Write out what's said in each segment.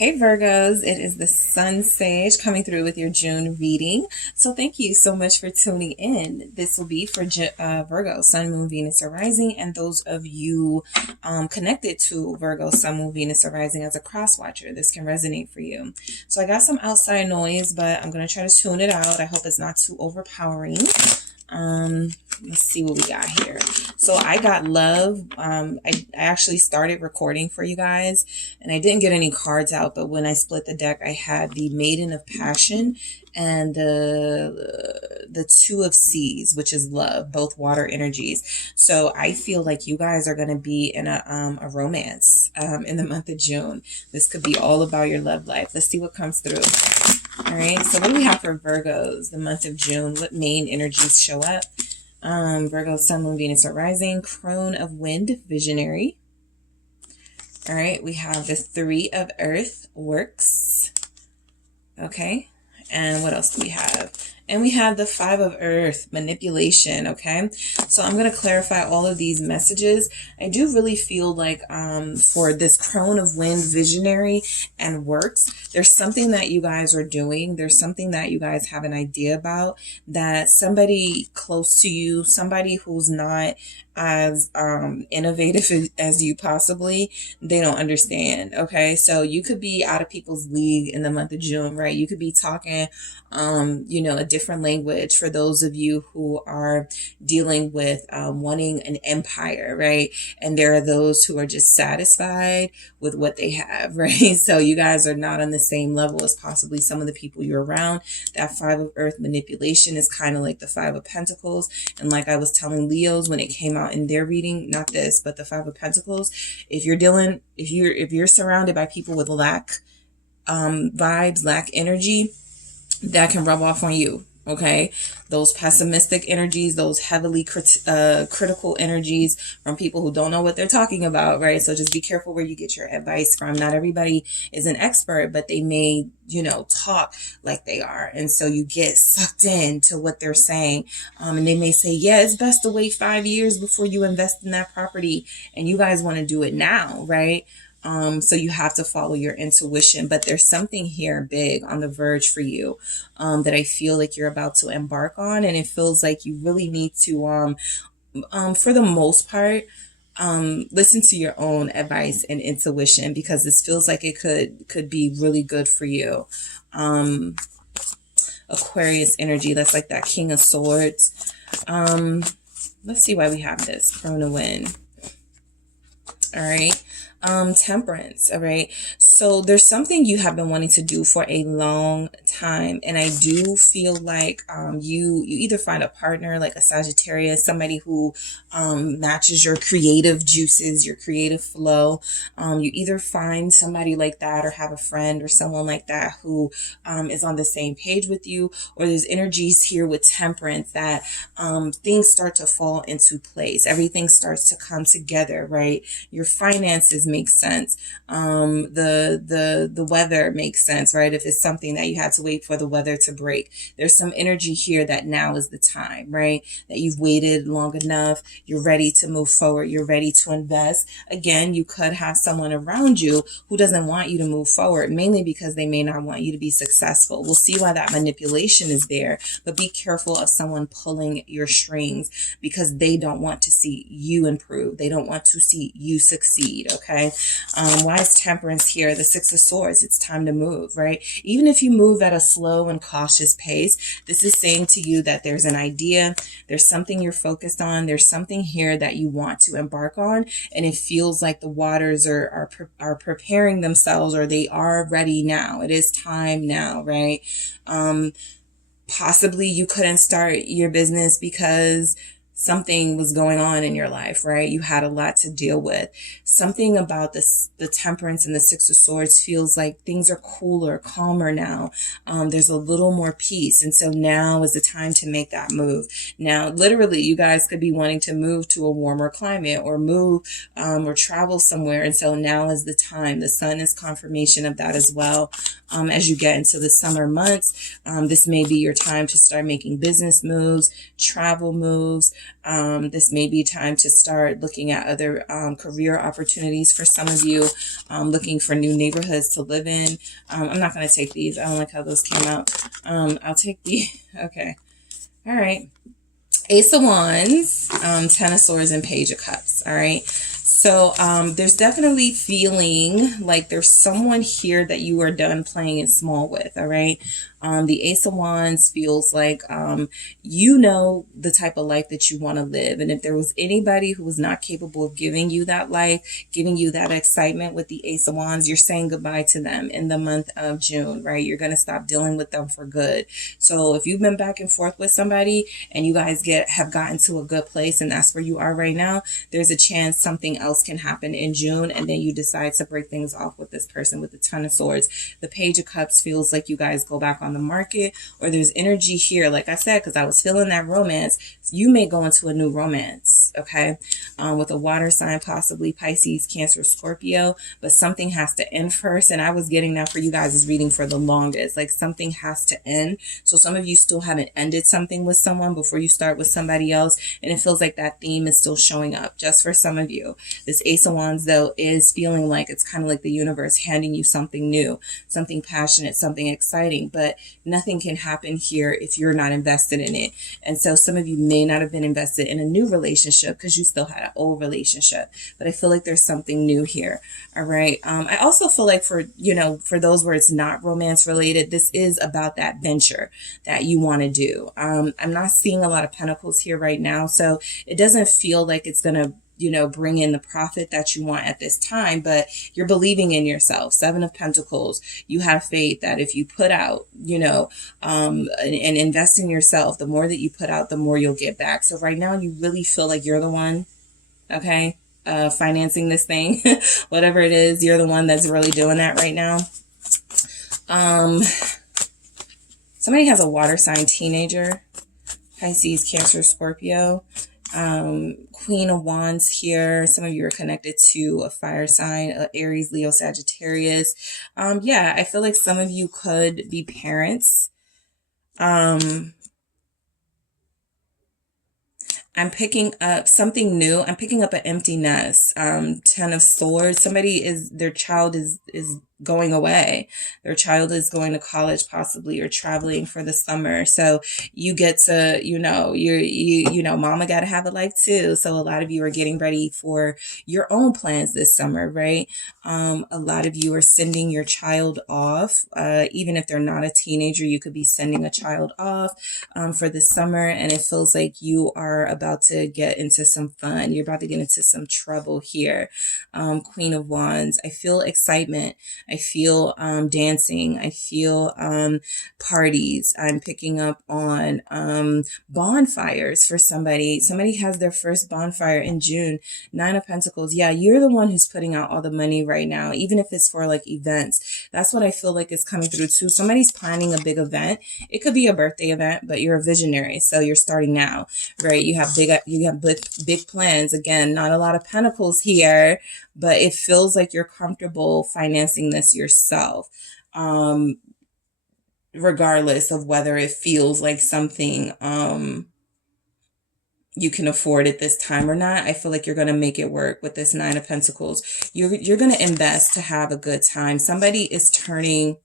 Hey Virgos, it is the Sun Sage coming through with your June reading. So thank you so much for tuning in. This will be for Virgo, Sun, Moon, Venus, or Rising, and those of you connected to Virgo, Sun, Moon, Venus, or Rising as a cross watcher. This can resonate for you. So I got some outside noise, but I'm going to try to tune it out. I hope it's not too overpowering. Let's see what we got here. So I got love. I actually started recording for you guys, and I didn't get any cards out, but when I split the deck, I had the Maiden of Passion and the Two of Seas, which is love, both water energies. So I feel like you guys are going to be in a romance in the month of June. This could be all about your love life. Let's see what comes through. All right, so what do we have for Virgos, the month of June? What main energies show up? Virgo, Sun, Moon, Venus, or Rising. Crone of Wind, Visionary. All right, we have the Three of Earth, Works. Okay, and what else do we have? And we have the Five of Earth, Manipulation, okay? So I'm going to clarify all of these messages. I do really feel like for this Crone of Wind, Visionary, and Works, there's something that you guys are doing. There's something that you guys have an idea about that somebody close to you, somebody who's not as innovative as you possibly, they don't understand, okay? So you could be out of people's league in the month of June, right? You could be talking, you know, a different language for those of you who are dealing with wanting an empire, right? And there are those who are just satisfied with what they have, right? So you guys are not on the same level as possibly some of the people you're around. That Five of Earth, Manipulation, is kind of like the Five of Pentacles. And like I was telling Leos when it came out in their reading, not this, but the Five of Pentacles, if you're surrounded by people with lack vibes, lack energy, that can rub off on you. Okay, those pessimistic energies, those heavily critical energies from people who don't know what they're talking about, right? So just be careful where you get your advice from. Not everybody is an expert, but they may, you know, talk like they are. And so you get sucked into what they're saying. And they may say, yeah, it's best to wait 5 years before you invest in that property. And you guys want to do it now, right? So you have to follow your intuition, but there's something here big on the verge for you, that I feel like you're about to embark on. And it feels like you really need to, for the most part, listen to your own advice and intuition, because this feels like it could be really good for you. Aquarius energy, that's like that King of Swords. Let's see why we have this Crone of Wind. All right. Temperance. All right. So there's something you have been wanting to do for a long time. And I do feel like, you either find a partner, like a Sagittarius, somebody who, matches your creative juices, your creative flow. You either find somebody like that or have a friend or someone like that who, is on the same page with you, or there's energies here with Temperance that, things start to fall into place. Everything starts to come together, right? Your finances make sense. The weather makes sense, right? If it's something that you had to wait for the weather to break, there's some energy here that now is the time, right? That you've waited long enough. You're ready to move forward. You're ready to invest. Again, you could have someone around you who doesn't want you to move forward, mainly because they may not want you to be successful. We'll see why that manipulation is there, but be careful of someone pulling your strings because they don't want to see you improve. They don't want to see you succeed. Okay. Why is Temperance here? The Six of Swords. It's time to move, right? Even if you move at a slow and cautious pace, this is saying to you that there's an idea, there's something you're focused on, there's something here that you want to embark on, and it feels like the waters are preparing themselves, or they are ready now. It is time now, right? Possibly you couldn't start your business because something was going on in your life, right? You had a lot to deal with. Something about this, the Temperance and the Six of Swords feels like things are cooler, calmer now. There's a little more peace. And so now is the time to make that move. Now, literally, you guys could be wanting to move to a warmer climate or move or travel somewhere. And so now is the time. The sun is confirmation of that as well. As you get into the summer months, this may be your time to start making business moves, travel moves, This may be time to start looking at other career opportunities for some of you, looking for new neighborhoods to live in. I'm not going to take these. I don't like how those came out. I'll take the, okay. All right. Ace of Wands, Ten of Swords, and Page of Cups. All right. So there's definitely feeling like there's someone here that you are done playing it small with. All right. The Ace of Wands feels like you know the type of life that you want to live. And if there was anybody who was not capable of giving you that life, giving you that excitement with the Ace of Wands, you're saying goodbye to them in the month of June, right? You're going to stop dealing with them for good. So if you've been back and forth with somebody and you guys have gotten to a good place and that's where you are right now, there's a chance something else can happen in June and then you decide to break things off with this person with the Ten of Swords. The Page of Cups feels like you guys go back on the market, or there's energy here, like I said, because I was feeling that romance. You may go into a new romance, okay, with a water sign, possibly Pisces, Cancer, Scorpio, but something has to end first. And I was getting that for you guys' reading for the longest, like something has to end. So some of you still haven't ended something with someone before you start with somebody else, and it feels like that theme is still showing up just for some of you. This Ace of Wands, though, is feeling like it's kind of like the universe handing you something new, something passionate, something exciting, but nothing can happen here if you're not invested in it. And so some of you may not have been invested in a new relationship because you still had an old relationship, but I feel like there's something new here. All right. I also feel like for those where it's not romance related, this is about that venture that you want to do. I'm not seeing a lot of pentacles here right now, so it doesn't feel like it's going to bring in the profit that you want at this time, but you're believing in yourself. Seven of Pentacles, you have faith that if you put out, and invest in yourself, the more that you put out, the more you'll get back. So right now you really feel like you're the one, okay, financing this thing, whatever it is, you're the one that's really doing that right now. Somebody has a water sign teenager, Pisces, Cancer, Scorpio. Queen of Wands here. Some of you are connected to a fire sign, Aries, Leo, Sagittarius. Yeah, I feel like some of you could be parents. I'm picking up something new. I'm picking up an empty nest. Ten of Swords. Their child is going away. Their child is going to college possibly, or traveling for the summer. So you get to, mama got to have a life too. So a lot of you are getting ready for your own plans this summer, right? A lot of you are sending your child off. Even if they're not a teenager, you could be sending a child off for the summer. And it feels like you are about to get into some fun. You're about to get into some trouble here. Queen of Wands. I feel excitement. I feel dancing. I feel parties. I'm picking up on bonfires for somebody. Somebody has their first bonfire in June. Nine of Pentacles. Yeah, you're the one who's putting out all the money right now, even if it's for like events. That's what I feel like is coming through too. Somebody's planning a big event. It could be a birthday event, but you're a visionary, so you're starting now, right? You have big plans. Again, not a lot of pentacles here, but it feels like you're comfortable financing this yourself, regardless of whether it feels like something you can afford at this time or not. I feel like you're going to make it work with this Nine of Pentacles. You're going to invest to have a good time. Somebody is turning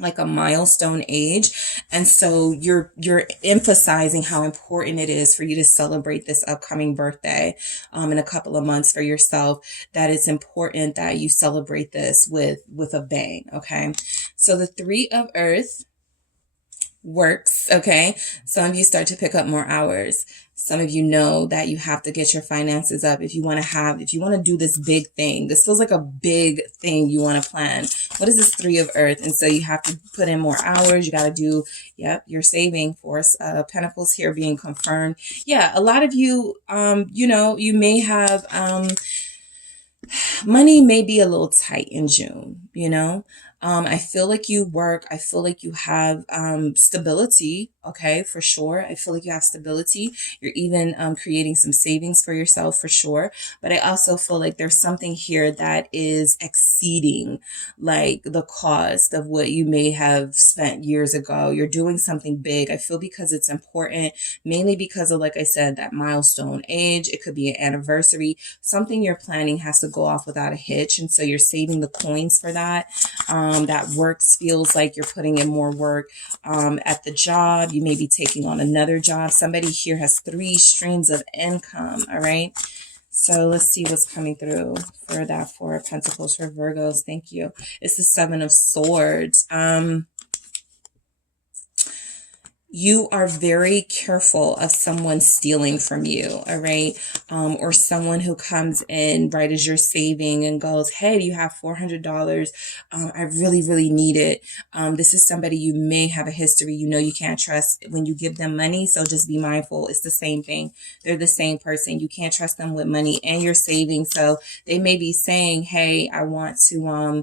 like a milestone age, and so you're emphasizing how important it is for you to celebrate this upcoming birthday in a couple of months for yourself, that it's important that you celebrate this with a bang. Okay, so the Three of Earth works. Okay, some of you start to pick up more hours. Some of you know that you have to get your finances up if you want to do this big thing. This feels like a big thing you want to plan. What is this Three of Earth? And so you have to put in more hours. You got to do, you're saving. Force Pentacles here being confirmed. Yeah, a lot of you, you may have, money may be a little tight in June. you know. I feel like you work. I feel like you have stability. Okay, for sure. I feel like you have stability. You're even creating some savings for yourself, for sure. But I also feel like there's something here that is exceeding like the cost of what you may have spent years ago. You're doing something big. I feel because it's important, mainly because of, like I said, that milestone age. It could be an anniversary. Something you're planning has to go off without a hitch. And so you're saving the coins for that. That works, feels like you're putting in more work at the job. You may be taking on another job. Somebody here has 3 streams of income. All right. So let's see what's coming through for that 4 of Pentacles for Virgos. Thank you. It's the 7 of Swords. You are very careful of someone stealing from you, all right? Or someone who comes in right as you're saving and goes, hey, do you have $400? I really, really need it. This is somebody you may have a history. You know you can't trust when you give them money, so just be mindful. It's the same thing. They're the same person. You can't trust them with money and you're saving. So they may be saying, hey, I want to...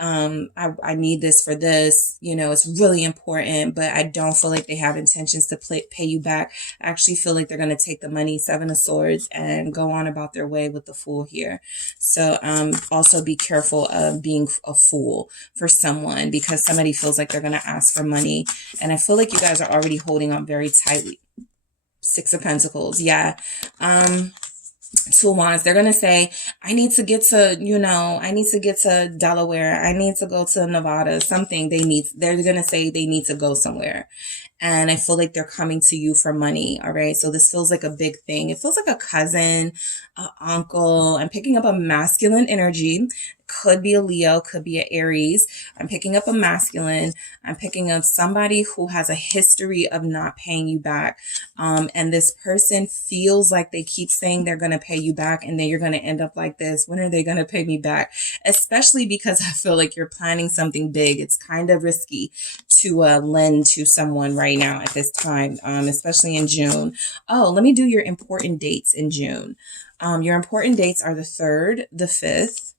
I need this for this, you know, it's really important, but I don't feel like they have intentions to pay you back. I actually feel like they're going to take the money, 7 of Swords, and go on about their way with the Fool here. So, also be careful of being a fool for someone, because somebody feels like they're going to ask for money. And I feel like you guys are already holding on very tightly. 6 of Pentacles. Yeah. 2 of Wands, they're going to say, I need to get to, you know, I need to get to Delaware. I need to go to Nevada, something they're going to say they need to go somewhere. And I feel like they're coming to you for money. All right. So this feels like a big thing. It feels like a cousin, an uncle. I'm picking up a masculine energy. Could be a Leo, could be an Aries. I'm picking up a masculine. I'm picking up somebody who has a history of not paying you back. And this person feels like they keep saying they're going to pay you back, and then you're going to end up like this. When are they going to pay me back? Especially because I feel like you're planning something big. It's kind of risky to lend to someone right now at this time, especially in June. Oh, let me do your important dates in June. Your important dates are the 3rd, the 5th.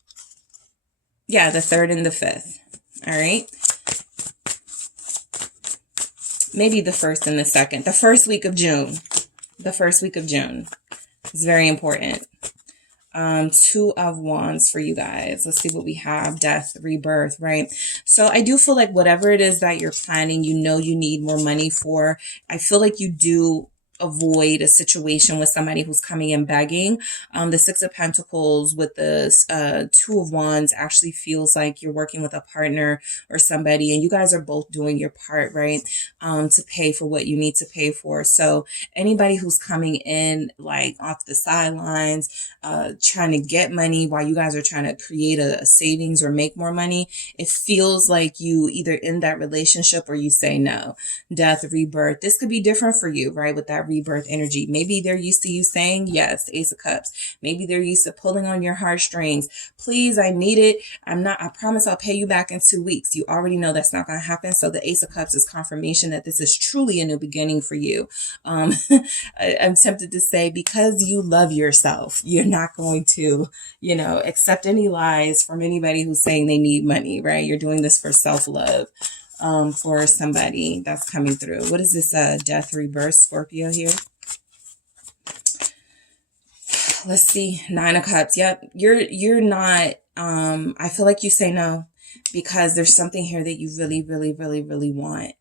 Yeah, the 3rd and the 5th. All right. Maybe the 1st and the 2nd. The first week of June. The first week of June. It's very important. 2 of Wands for you guys. Let's see what we have. Death, rebirth, right? So I do feel like whatever it is that you're planning, you know you need more money for. I feel like you do avoid a situation with somebody who's coming in begging. The 6 of Pentacles with the 2 of Wands actually feels like you're working with a partner or somebody, and you guys are both doing your part, right? To pay for what you need to pay for. So anybody who's coming in like off the sidelines, trying to get money while you guys are trying to create a savings or make more money, it feels like you either end that relationship or you say no. Death, rebirth. This could be different for you, right? With that rebirth energy. Maybe they're used to you saying yes, Ace of Cups. Maybe they're used to pulling on your heartstrings. Please, I need it. I promise I'll pay you back in 2 weeks. You already know that's not going to happen. So the Ace of Cups is confirmation that this is truly a new beginning for you. I'm tempted to say, because you love yourself, you're not going to, you know, accept any lies from anybody who's saying they need money, right? You're doing this for self-love. For somebody that's coming through. What is this death, rebirth, Scorpio here? Let's see. 9 of Cups. Yep. You're not, I feel like you say no because there's something here that you really, really, really, really want.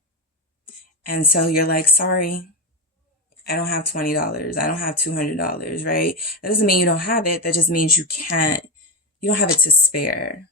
And so you're like, sorry, I don't have $20. I don't have $200, right? That doesn't mean you don't have it. That just means you don't have it to spare.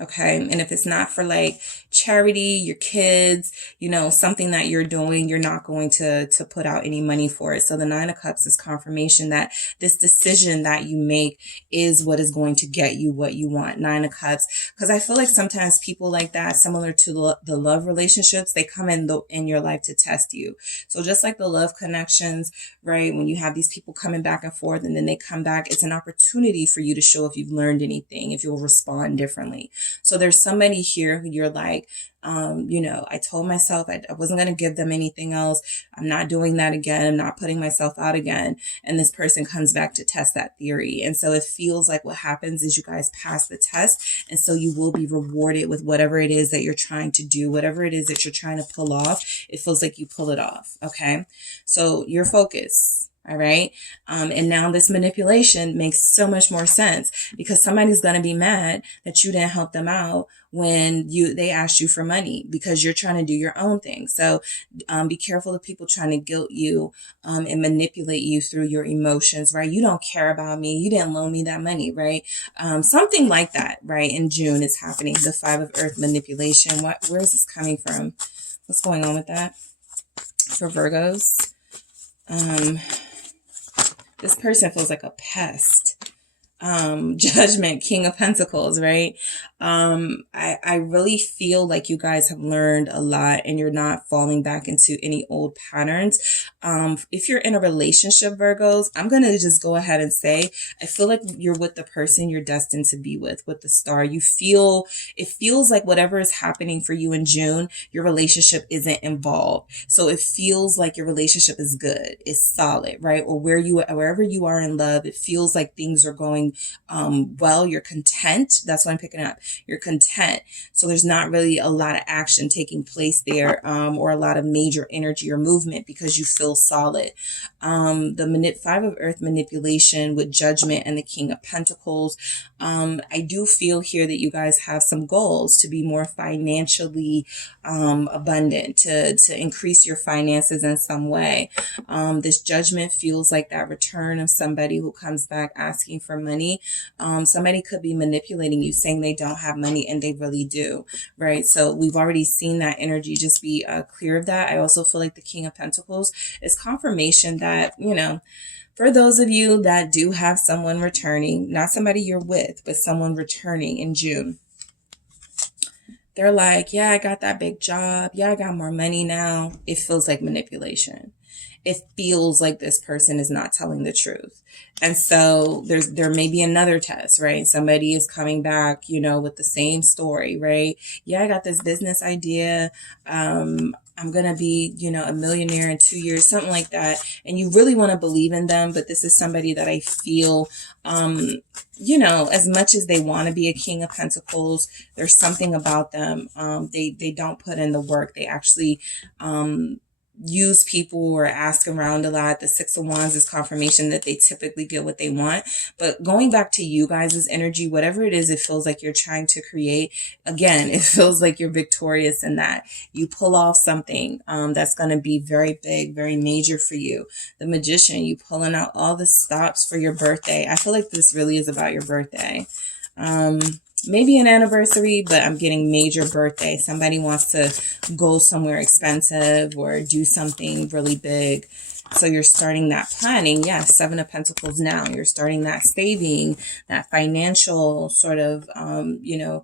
Okay. And if it's not for like charity, your kids, you know, something that you're doing, you're not going to put out any money for it. So the 9 of Cups is confirmation that this decision that you make is what is going to get you what you want. 9 of Cups. Because I feel like sometimes people like that, similar to the love relationships, they come in your life to test you. So just like the love connections, right? When you have these people coming back and forth and then they come back, it's an opportunity for you to show if you've learned anything, if you'll respond differently. So there's somebody here who you're like, you know, I told myself I wasn't going to give them anything else. I'm not doing that again. I'm not putting myself out again. And this person comes back to test that theory. And so it feels like what happens is you guys pass the test. And so you will be rewarded with whatever it is that you're trying to do, whatever it is that you're trying to pull off. It feels like you pull it off. Okay. So your focus. All right. And now this manipulation makes so much more sense because somebody's going to be mad that you didn't help them out when they asked you for money because you're trying to do your own thing. So be careful of people trying to guilt you and manipulate you through your emotions, right? You don't care about me. You didn't loan me that money, right? Something like that, right? In June is happening. The 5 of Earth manipulation. Where is this coming from? What's going on with that for Virgos? This person feels like a pest. Judgment, King of Pentacles, right? I really feel like you guys have learned a lot and you're not falling back into any old patterns. If you're in a relationship, Virgos, I'm going to just go ahead and say, I feel like you're with the person you're destined to be with the star. It feels like whatever is happening for you in June, your relationship isn't involved. So it feels like your relationship is good, it's solid, right? Or wherever you are in love, it feels like things are going well, you're content. That's what I'm picking up. You're content. So there's not really a lot of action taking place there, or a lot of major energy or movement because you feel solid. The 5 of Earth manipulation with Judgment and the King of Pentacles. I do feel here that you guys have some goals to be more financially abundant, to increase your finances in some way. This Judgment feels like that return of somebody who comes back asking for money. Somebody could be manipulating you, saying they don't have money and they really do, right? So we've already seen that energy. Just be clear of that. I also feel like the King of Pentacles is confirmation that, you know, for those of you that do have someone returning, not somebody you're with, but someone returning in June, they're like, yeah, I got that big job. Yeah, I got more money now. It feels like manipulation. It feels like this person is not telling the truth. And so there may be another test, right? Somebody is coming back, you know, with the same story, right? Yeah, I got this business idea. I'm going to be, you know, a millionaire in 2 years, something like that. And you really want to believe in them. But this is somebody that I feel, you know, as much as they want to be a King of Pentacles, there's something about them. They don't put in the work. They actually, use people or ask around a lot. The 6 of Wands is confirmation that they typically get what they want. But going back to you guys' energy, whatever it is, it feels like you're trying to create. Again, it feels like you're victorious in that. You pull off something that's going to be very big, very major for you. The Magician, you pulling out all the stops for your birthday. I feel like this really is about your birthday. Maybe an anniversary, but I'm getting major birthday. Somebody wants to go somewhere expensive or do something really big. So you're starting that planning. Yeah, 7 of Pentacles now. You're starting that saving, that financial sort of, you know,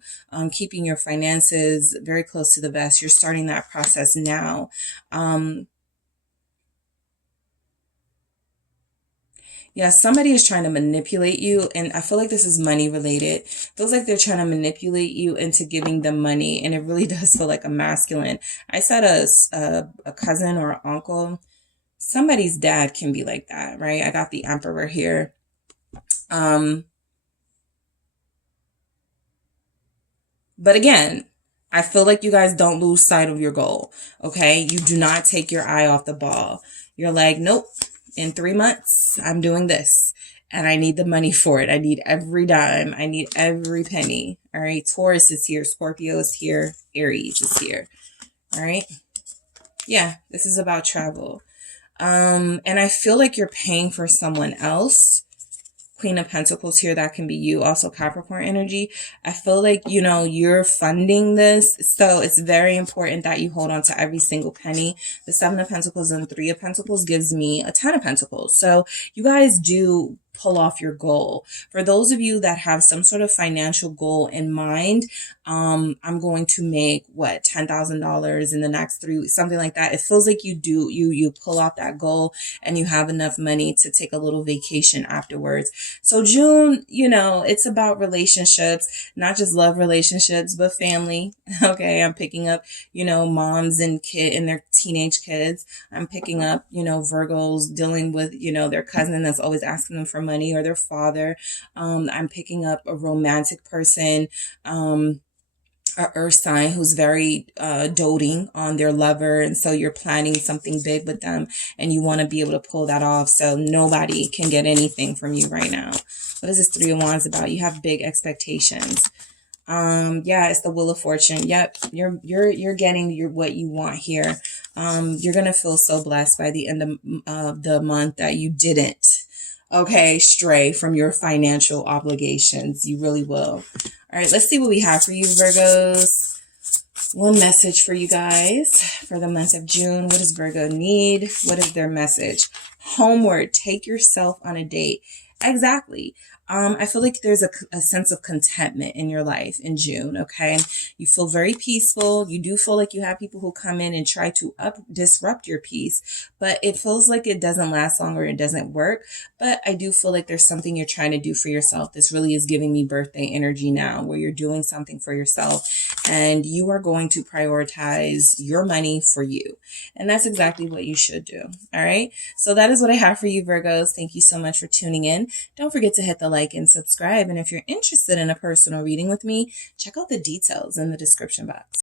keeping your finances very close to the vest. You're starting that process now. Yeah, somebody is trying to manipulate you, and I feel like this is money related. Feels like they're trying to manipulate you into giving them money, and it really does feel like a masculine. I said a cousin or an uncle. Somebody's dad can be like that, right? I got the Emperor here. But again, I feel like you guys don't lose sight of your goal, okay? You do not take your eye off the ball. You're like, nope. In 3 months, I'm doing this and I need the money for it. I need every dime. I need every penny. All right. Taurus is here. Scorpio is here. Aries is here. All right. Yeah. This is about travel. And I feel like you're paying for someone else. Queen of Pentacles here, that can be you. Also Capricorn energy. I feel like, you know, you're funding this. So it's very important that you hold on to every single penny. The 7 of Pentacles and 3 of Pentacles gives me a 10 of Pentacles. So you guys do pull off your goal. For those of you that have some sort of financial goal in mind, I'm going to make what, $10,000 in the next 3 weeks, something like that. It feels like you pull off that goal and you have enough money to take a little vacation afterwards. So June, it's about relationships, not just love relationships, but family. Okay. I'm picking up, moms and their teenage kids. I'm picking up, Virgos dealing with, their cousin that's always asking them for money, or their father. I'm picking up a romantic person, a earth sign who's very doting on their lover, and so you're planning something big with them and you want to be able to pull that off, so nobody can get anything from you right now. What is this Three of Wands about? You have big expectations. Yeah, it's the Wheel of Fortune. Yep, you're getting what you want here. You're gonna feel so blessed by the end of the month that you didn't, stray from your financial obligations. You really will. All right, let's see what we have for you, Virgos. One message for you guys for the month of June. What does Virgo need? What is their message? Homeward. Take yourself on a date. Exactly. I feel like there's a sense of contentment in your life in June, okay? You feel very peaceful. You do feel like you have people who come in and try to disrupt your peace, but it feels like it doesn't last long or it doesn't work. But I do feel like there's something you're trying to do for yourself. This really is giving me birthday energy now, where you're doing something for yourself and you are going to prioritize your money for you. And that's exactly what you should do, all right? So that is what I have for you, Virgos. Thank you so much for tuning in. Don't forget to hit the like and subscribe. And if you're interested in a personal reading with me, check out the details in the description box.